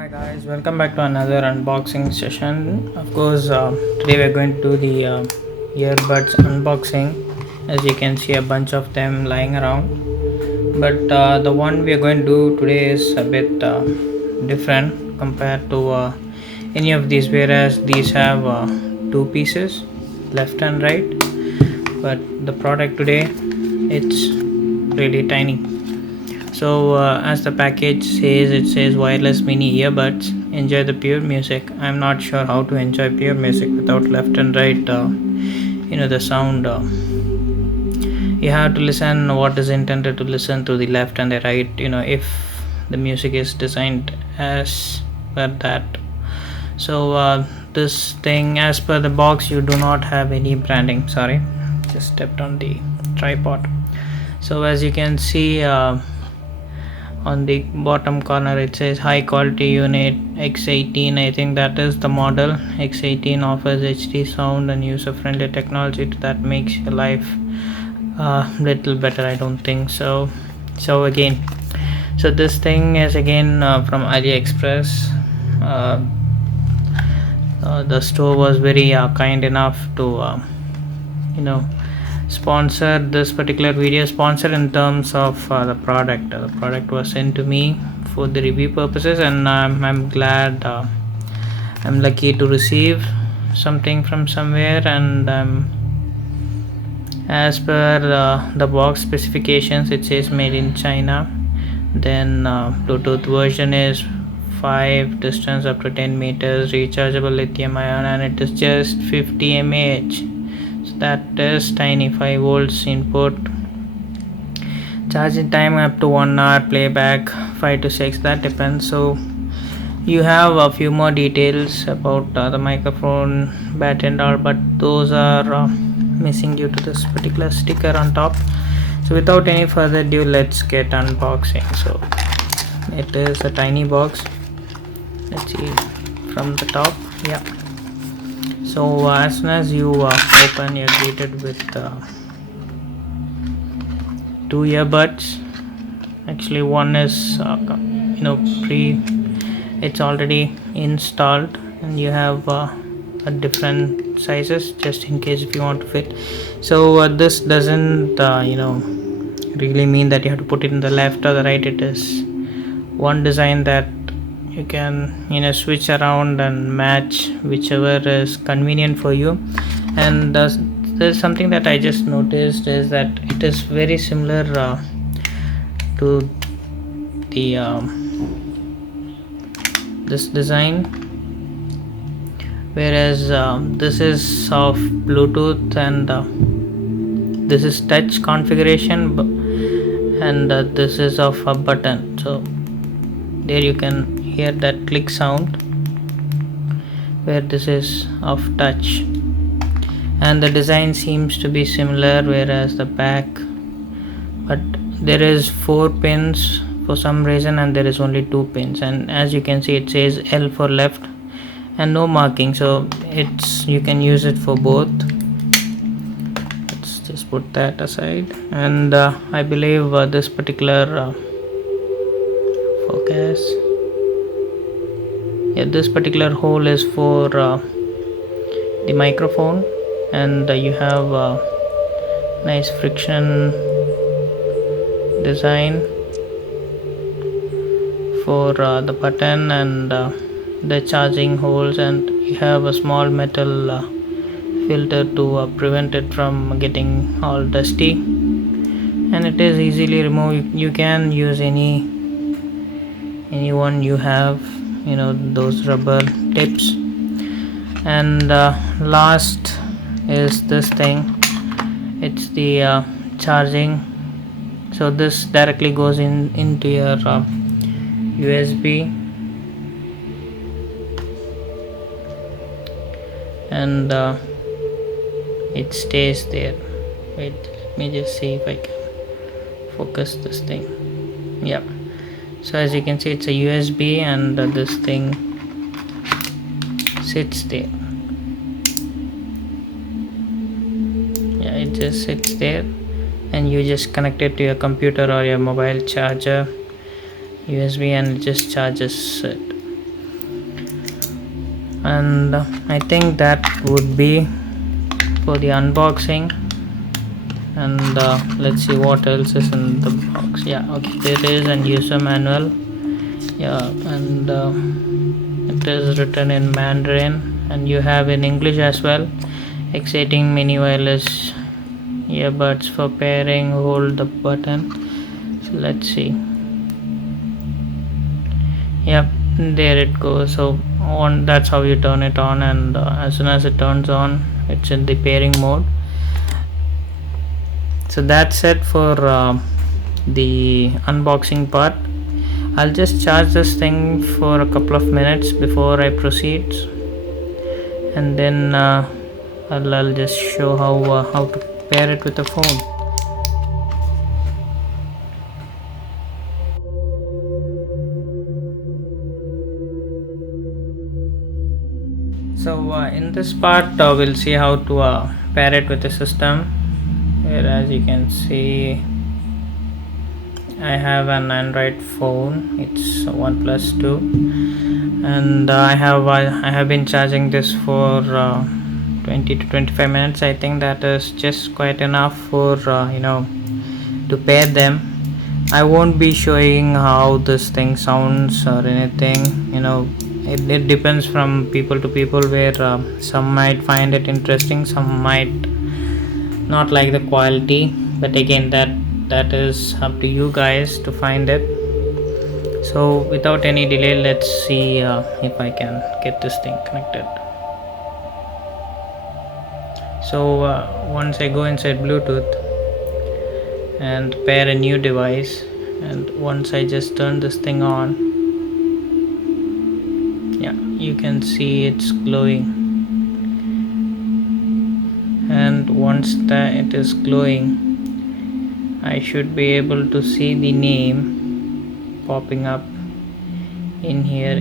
Hi guys, welcome back to another unboxing session. Of course, today we're going to do the earbuds unboxing. As you can see, a bunch of them lying around. But the one we are going to do today is a bit different compared to any of these, whereas these have two pieces, left and right. But the product today, it's really tiny. So as the package says, it says wireless mini earbuds, enjoy the pure music. I'm not sure how to enjoy pure music without left and right, the sound. You have to listen what is intended to listen to the left and the right, if the music is designed as per that. So this thing, as per the box, you do not have any branding. Sorry, just stepped on the tripod. So as you can see, on the bottom corner it says high quality unit X18. I think that is the model. X18 offers HD sound and user friendly technology that makes your life little better. I don't think so. So this thing is again from ALIEXPRESS. The store was very kind enough to sponsor this particular video, sponsor in terms of the product. The product was sent to me for the review purposes, and I'm glad, I'm lucky to receive something from somewhere. And as per the box specifications, it says made in China. Then Bluetooth version is 5, distance up to 10 meters, rechargeable lithium ion, and it is just 50 mAh. So that is tiny. 5 volts input, charging time up to 1 hour, playback 5 to 6, that depends. So you have a few more details about the microphone, battery and all, but those are missing due to this particular sticker on top. So without any further ado, let's get unboxing. So it is a tiny box. Let's see from the top. Yeah. So as soon as you open, you're greeted with 2 earbuds. Actually, one is it's already installed, and you have a different sizes just in case if you want to fit. So this doesn't really mean that you have to put it in the left or the right. It is one design that you can switch around and match whichever is convenient for you. And there's something that I just noticed is that it is very similar to the this design, whereas this is of Bluetooth, and this is touch configuration, and this is of a button. So there you can hear that click sound, where this is of touch, and the design seems to be similar, whereas the back, but there is 4 pins for some reason, and there is only 2 pins. And as you can see, it says L for left and no marking, so you can use it for both. Let's just put that aside. And I believe this particular focus, this particular hole is for the microphone, and you have a nice friction design for the button and the charging holes, and you have a small metal filter to prevent it from getting all dusty, and it is easily removed. You can use any one you have, those rubber tips. And last is this thing. It's the charging. So this directly goes into your USB, and it stays there. Wait, let me just see if I can focus this thing. Yeah. So as you can see, it's a USB, and this thing sits there. Yeah, it just sits there, and you just connect it to your computer or your mobile charger USB, and it just charges it. and I think that would be for the unboxing. And let's see what else is in the box. Yeah, okay, there is an user manual. Yeah, and it is written in Mandarin, and you have in English as well. X18 mini wireless earbuds for pairing. Hold the button. So let's see. Yep, there it goes. So on, that's how you turn it on, and as soon as it turns on, it's in the pairing mode. So that's it for the unboxing part. I'll just charge this thing for a couple of minutes before I proceed, and then I'll just show how to pair it with the phone. So in this part we'll see how to pair it with the system, where as you can see I have an Android phone. It's OnePlus 2, and I have been charging this for 20 to 25 minutes. I think that is just quite enough for to pair them. I won't be showing how this thing sounds or anything. It depends from people to people, where some might find it interesting, some might not like the quality, but again that is up to you guys to find it. So without any delay, let's see if I can get this thing connected. So once I go inside Bluetooth and pair a new device, and once I just turn this thing on, yeah, you can see it's glowing, and once that it is glowing, I should be able to see the name popping up in here.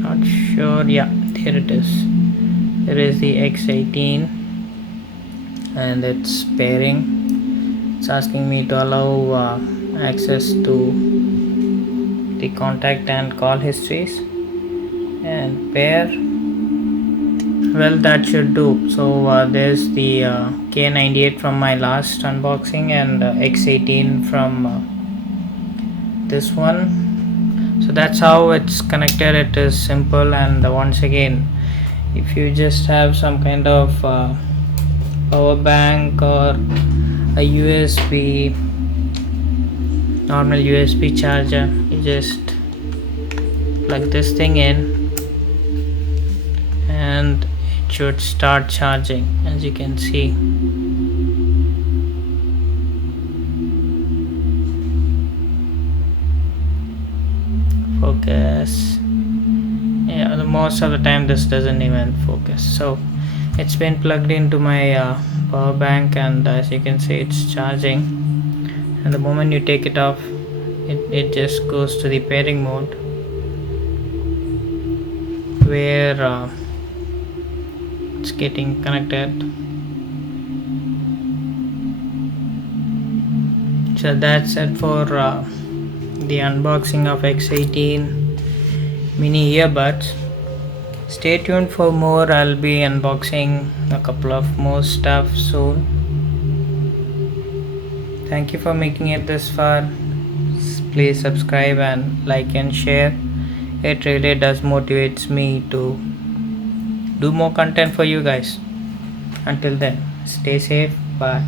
Not sure. Yeah, there it is. There is the X18, and it's pairing. It's asking me to allow access to the contact and call histories, and pair. Well, that should do. So there's the K98 from my last unboxing, and X18 from this one. So that's how it's connected. It is simple, and once again, if you just have some kind of power bank or a USB, normal USB charger, you just plug this thing in and it should start charging, as you can see. Focus. Yeah, most of the time this doesn't even focus. So it's been plugged into my power bank, and as you can see, it's charging. And the moment you take it off, it just goes to the pairing mode, where it's getting connected. So that's it for the unboxing of X18 mini earbuds. Stay tuned for more. I'll be unboxing a couple of more stuff soon. Thank you for making it this far. Please subscribe and like and share. It really does motivates me to do more content for you guys. Until then, stay safe. Bye.